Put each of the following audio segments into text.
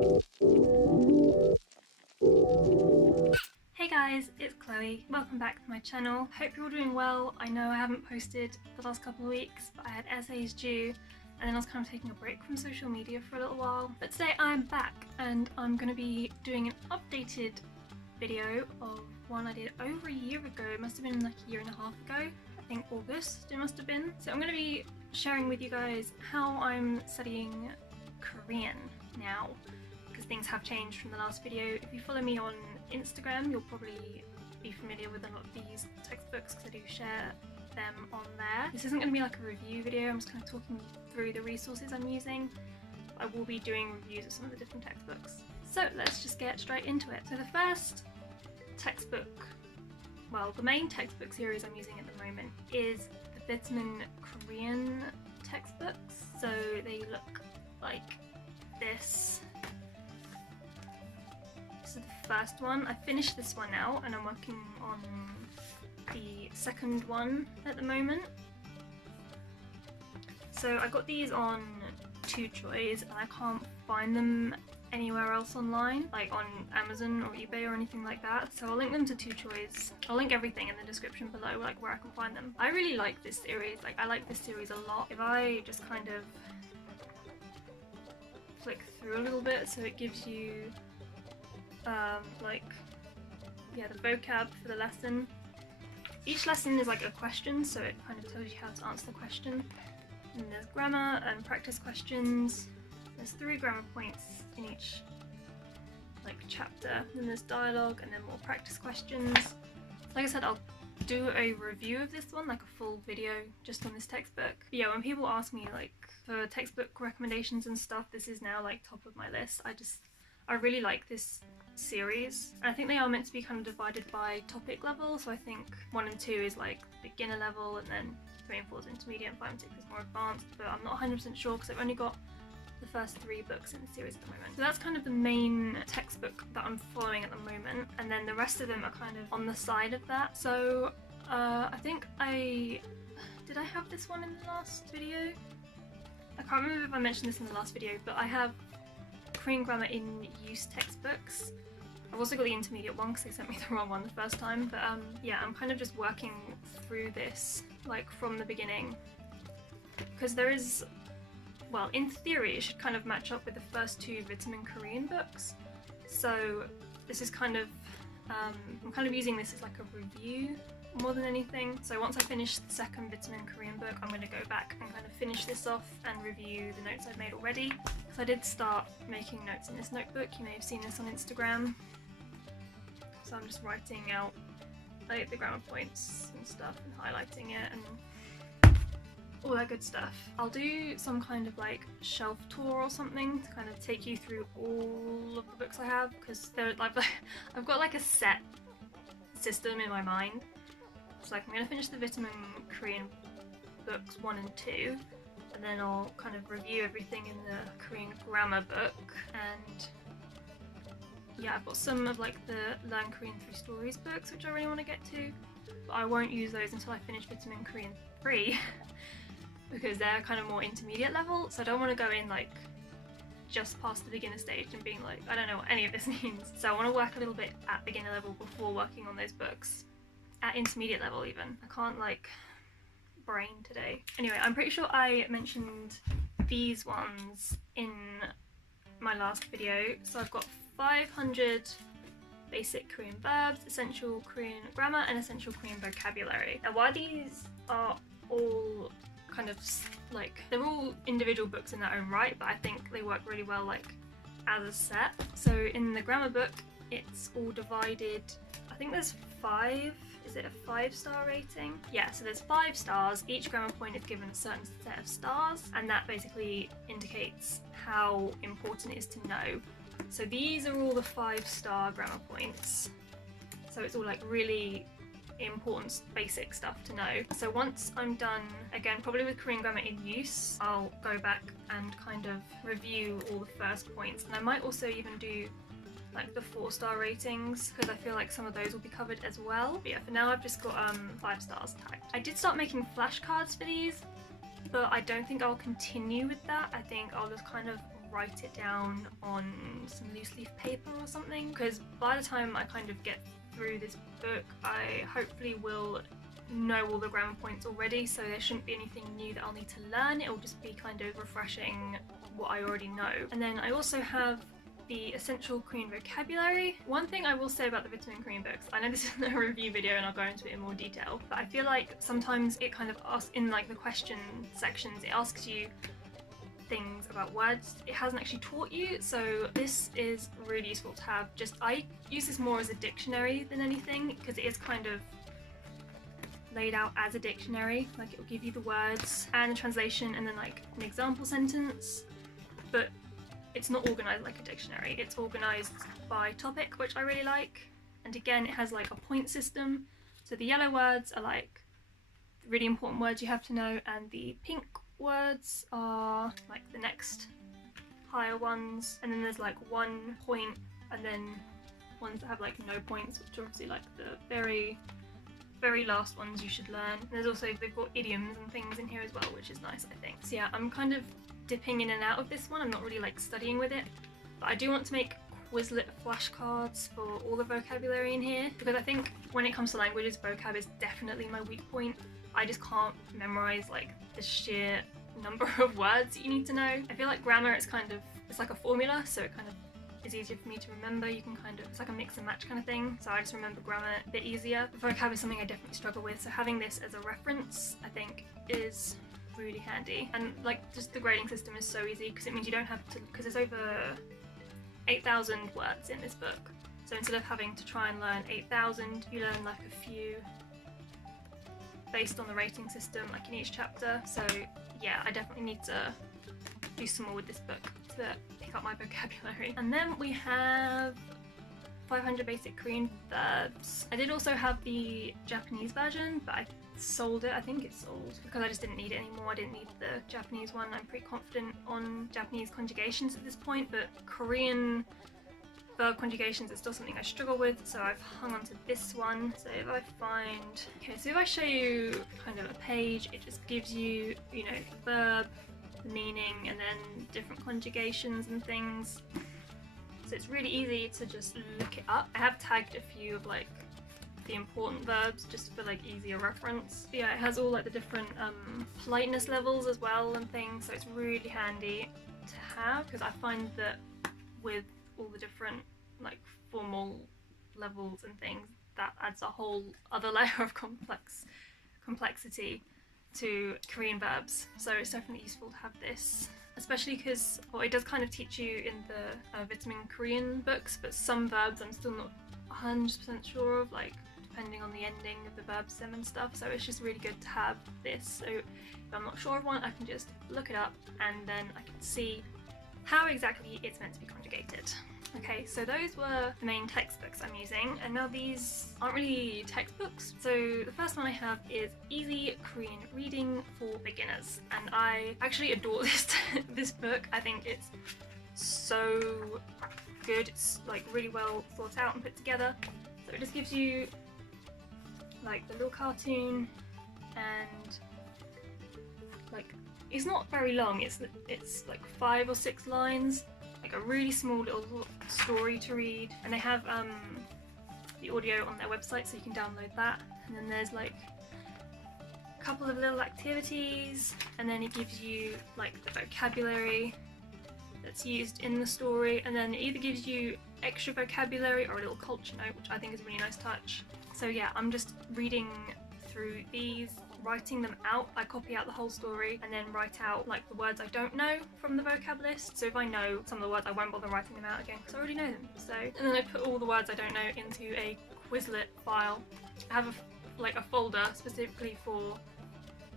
Hey guys, it's Chloe. Welcome back to my channel. Hope you're all doing well. I know I haven't posted the last couple of weeks, but I had essays due and then I was kind of taking a break from social media for a little while. But today I'm back and I'm going to be doing an updated video of one I did over a year ago. It must have been like a year and a half ago. I think August it must have been. So I'm going to be sharing with you guys how I'm studying Korean now, because things have changed from the last video. If you follow me on Instagram, you'll probably be familiar with a lot of these textbooks because I do share them on there. This isn't going to be like a review video, I'm just kind of talking through the resources I'm using. I will be doing reviews of some of the different textbooks. So let's just get straight into it. So the first textbook, well, the main textbook series I'm using at the moment is the Vitamin Korean textbooks. So they look like this. This is the first one. I finished this one now and I'm working on the second one at the moment. So I got these on Two Choice and I can't find them anywhere else online, like on Amazon or eBay or anything like that. So I'll link them to Two Choice. I'll link everything in the description below, like where I can find them. I really like this series. Like I like this series a lot. If I just kind of flick through a little bit, so it gives you the vocab for the lesson. Each lesson is like a question, so it kind of tells you how to answer the question. And there's grammar and practice questions. There's 3 grammar points in each like chapter. Then there's dialogue and then more practice questions. Like I said, I'll do a review of this one, like a full video just on this textbook. But yeah, when people ask me like for textbook recommendations and stuff, this is now like top of my list. I really like this series. I think they are meant to be kind of divided by topic level, so I think 1 and 2 is like beginner level, and then 3 and 4 is intermediate, and 5 and 6 is more advanced, but I'm not 100% sure because I've only got the first 3 books in the series at the moment. So that's kind of the main textbook that I'm following at the moment, and then the rest of them are kind of on the side of that. So I think did I have this one in the last video? I can't remember if I mentioned this in the last video, but I have Korean Grammar in Use textbooks. I've also got the intermediate one because they sent me the wrong one the first time, but yeah, I'm kind of just working through this like from the beginning, because there is, well, in theory it should kind of match up with the first 2 Vitamin Korean books. So this is kind of, I'm kind of using this as like a review more than anything. So once I finish the second Vitamin Korean book, I'm going to go back and kind of finish this off and review the notes I've made already. Because I did start making notes in this notebook, you may have seen this on Instagram. So I'm just writing out like the grammar points and stuff and highlighting it and all that good stuff. I'll do some kind of like shelf tour or something to kind of take you through all of the books I have, because they're like I've got like a set system in my mind. So like I'm going to finish the Vitamin Korean books 1 and 2, and then I'll kind of review everything in the Korean grammar book. And yeah, I've got some of like the Learn Korean Through Stories books which I really want to get to, but I won't use those until I finish Vitamin Korean 3 because they're kind of more intermediate level, so I don't want to go in like just past the beginner stage and being like, I don't know what any of this means. So I want to work a little bit at beginner level before working on those books. At intermediate level even. I can't like brain today. Anyway, I'm pretty sure I mentioned these ones in my last video. So I've got 500 basic Korean verbs, essential Korean grammar, and essential Korean vocabulary. Now why these are all kind of like, they're all individual books in their own right, but I think they work really well like as a set. So in the grammar book, it's all divided, I think there's 5. Is it a 5-star rating? Yeah, so there's 5 stars. Each grammar point is given a certain set of stars, and that basically indicates how important it is to know. So these are all the 5-star grammar points. So it's all like really important basic stuff to know. So once I'm done, again, probably with Korean Grammar in Use, I'll go back and kind of review all the first points. And I might also even do like the 4-star ratings, because I feel like some of those will be covered as well. But yeah, for now I've just got 5 stars tagged. I did start making flashcards for these, but I don't think I'll continue with that. I think I'll just kind of write it down on some loose leaf paper or something, because by the time I kind of get through this book, I hopefully will know all the grammar points already, so there shouldn't be anything new that I'll need to learn. It will just be kind of refreshing what I already know. And then I also have the essential Korean vocabulary. One thing I will say about the Vitamin Korean books, I know this isn't a review video and I'll go into it in more detail, but I feel like sometimes it kind of asks, in like the question sections, it asks you things about words it hasn't actually taught you, so this is really useful to have. I use this more as a dictionary than anything, because it is kind of laid out as a dictionary. Like, it will give you the words and the translation and then like an example sentence, but it's not organised like a dictionary. It's organised by topic, which I really like, and again it has like a point system. So the yellow words are like really important words you have to know, and the pink words are like the next higher ones, and then there's like 1 point and then ones that have like no points, which are obviously like the very last ones you should learn. And there's also, they've got idioms and things in here as well, which is nice, I think. So yeah, I'm kind of dipping in and out of this one. I'm not really like studying with it, but I do want to make Quizlet flashcards for all the vocabulary in here, because I think when it comes to languages, vocab is definitely my weak point. I just can't memorize like the sheer number of words that you need to know. I feel like grammar, it's like a formula, so it kind of is easier for me to remember. You can kind of, it's like a mix and match kind of thing, so I just remember grammar a bit easier. Vocab is something I definitely struggle with, so having this as a reference I think is really handy. And like, just the grading system is so easy, because it means you don't have to, because there's over 8,000 words in this book, so instead of having to try and learn 8,000, you learn like a few based on the rating system, like in each chapter. So yeah, I definitely need to do some more with this book to pick up my vocabulary. And then we have 500 basic Korean verbs. I did also have the Japanese version, but I sold it. I think it's sold because I just didn't need it anymore. I didn't need the Japanese one. I'm pretty confident on Japanese conjugations at this point, but Korean verb conjugations is still something I struggle with, so I've hung on to this one. So if I find, okay, so if I show you kind of a page, it just gives you, you know, the verb, the meaning, and then different conjugations and things. So it's really easy to just look it up. I have tagged a few of like the important verbs just for like easier reference. But yeah, it has all like the different politeness levels as well and things, so it's really handy to have, because I find that with all the different like formal levels and things, that adds a whole other layer of complexity to Korean verbs. So it's definitely useful to have this, especially because, well, it does kind of teach you in the Vitamin Korean books, but some verbs I'm still not 100% sure of, like depending on the ending of the verb stem and stuff. So it's just really good to have this, so if I'm not sure of one, I can just look it up and then I can see how exactly it's meant to be conjugated. Okay, so those were the main textbooks I'm using, and now these aren't really textbooks. So the first one I have is Easy Korean Reading for Beginners, and I actually adore this book. I think it's so good. It's like really well thought out and put together. So it just gives you like the little cartoon, and like, it's not very long, it's like 5 or 6 lines, like a really small little story to read. And they have the audio on their website, so you can download that. And then there's like a couple of little activities, and then it gives you like the vocabulary that's used in the story, and then it either gives you extra vocabulary or a little culture note, which I think is a really nice touch. So yeah, I'm just reading through these, writing them out. I copy out the whole story and then write out like the words I don't know from the vocab list. So if I know some of the words, I won't bother writing them out again because I already know them. So, and then I put all the words I don't know into a Quizlet file. I have a folder specifically for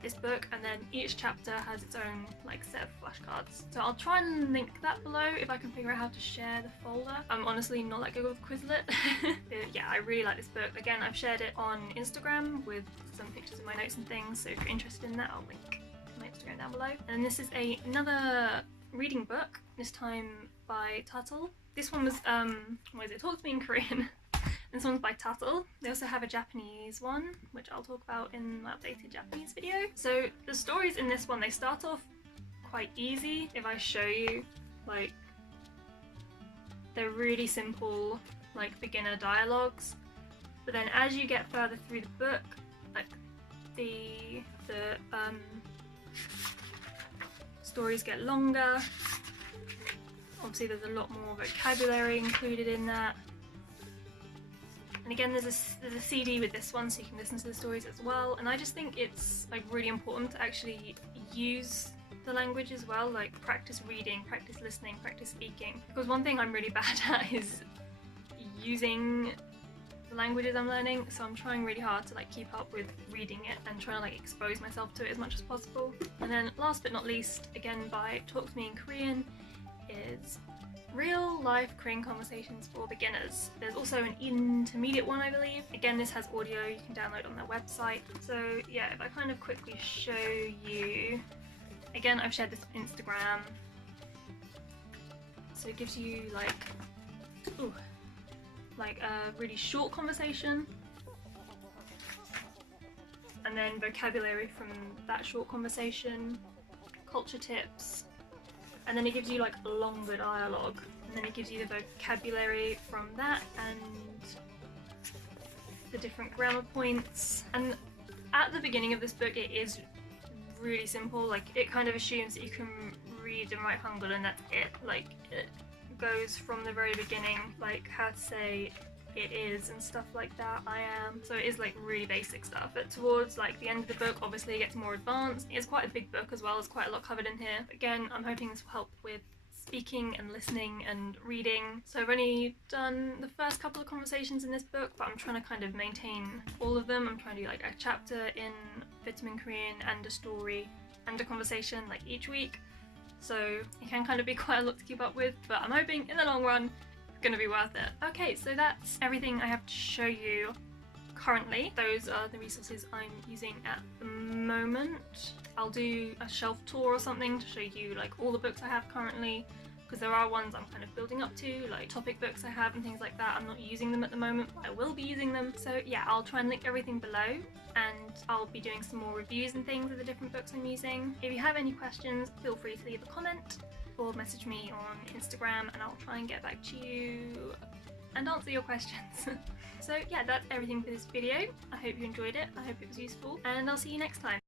this book, and then each chapter has its own like set of flashcards. So I'll try and link that below if I can figure out how to share the folder. I'm honestly not that good with Quizlet. But yeah, I really like this book. Again, I've shared it on Instagram with some pictures of my notes and things, so if you're interested in that, I'll link my Instagram down below. And this is another reading book, this time by Turtle. This one was, what is it? Talk to Me in Korean. This one's by Turtle. They also have a Japanese one, which I'll talk about in my updated Japanese video. So the stories in this one, they start off quite easy. If I show you, Like, they're really simple, like beginner dialogues, but then as you get further through the book, like the stories get longer. Obviously there's a lot more vocabulary included in that. And again, there's a CD with this one, so you can listen to the stories as well. And I just think it's like really important to actually use the language as well, like practice reading, practice listening, practice speaking. Because one thing I'm really bad at is using the languages I'm learning, so I'm trying really hard to like keep up with reading it and trying to like expose myself to it as much as possible. And then last but not least, again by Talk to Me in Korean, is Real Life Korean Conversations for Beginners. There's also an intermediate one, I believe. Again, this has audio you can download on their website. So yeah, if I kind of quickly show you, again, I've shared this on Instagram. So it gives you like a really short conversation, and then vocabulary from that short conversation, culture tips, and then it gives you like longer dialogue, and then it gives you the vocabulary from that and the different grammar points. And at the beginning of this book it is really simple, like it kind of assumes that you can read and write Hangul and that's it. Like it goes from the very beginning, like how to say it is and stuff like that, I am. So it is like really basic stuff, but towards like the end of the book obviously it gets more advanced. It's quite a big book as well, there's quite a lot covered in here. Again, I'm hoping this will help with speaking and listening and reading. So I've only done the first couple of conversations in this book, but I'm trying to kind of maintain all of them. I'm trying to do like a chapter in Vitamin Korean and a story and a conversation like each week. So it can kind of be quite a lot to keep up with, but I'm hoping in the long run it's going to be worth it. Okay, so that's everything I have to show you currently. Those are the resources I'm using at the moment. I'll do a shelf tour or something to show you like all the books I have currently, because there are ones I'm kind of building up to, like topic books I have and things like that. I'm not using them at the moment, but I will be using them. So yeah, I'll try and link everything below, and I'll be doing some more reviews and things of the different books I'm using. If you have any questions, feel free to leave a comment or message me on Instagram and I'll try and get back to you and answer your questions. So yeah, that's everything for this video. I hope you enjoyed it, I hope it was useful, and I'll see you next time.